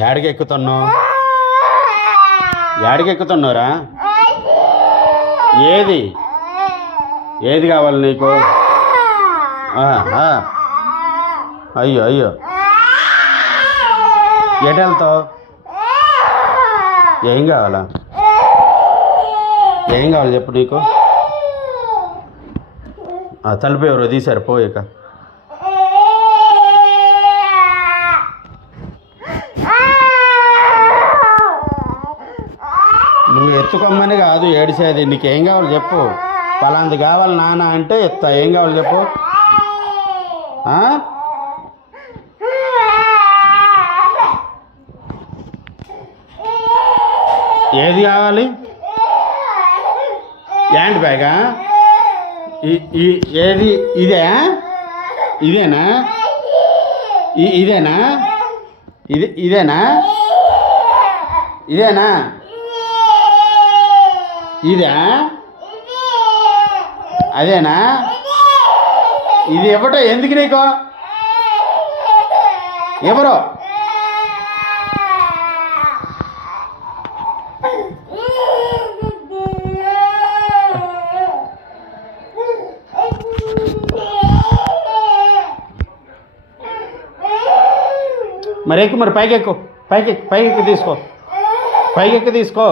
యాడికి ఎక్కుతున్నావు? యాడికి ఎక్కుతున్నావురా? ఏది ఏది కావాలి నీకు? అయ్యో అయ్యో, ఎటు వెళ్తావు? ఏం కావాలా? ఏం కావాలి చెప్పు నీకు? తలుపు ఎవరో తీశారు, పోయాక నువ్వు ఎత్తుకోమని కాదు ఏడిసేది. నీకేం కావాలి చెప్పు? పలాంది కావాలి నాన్న అంటే ఎత్తా. ఏం కావాలి చెప్పు? ఏది కావాలి? హ్యాండ్ బ్యాగా? ఏది? ఇదేనా? ఇదేనా? ఇదేనా? ఇదేనా? ఇదా? అదేనా? ఇది ఎవటో? ఎందుకు నీకు? ఎవరో? మరి ఎక్కు, మరి పైకి ఎక్కు, పైకి తీసుకో, పైకి తీసుకో.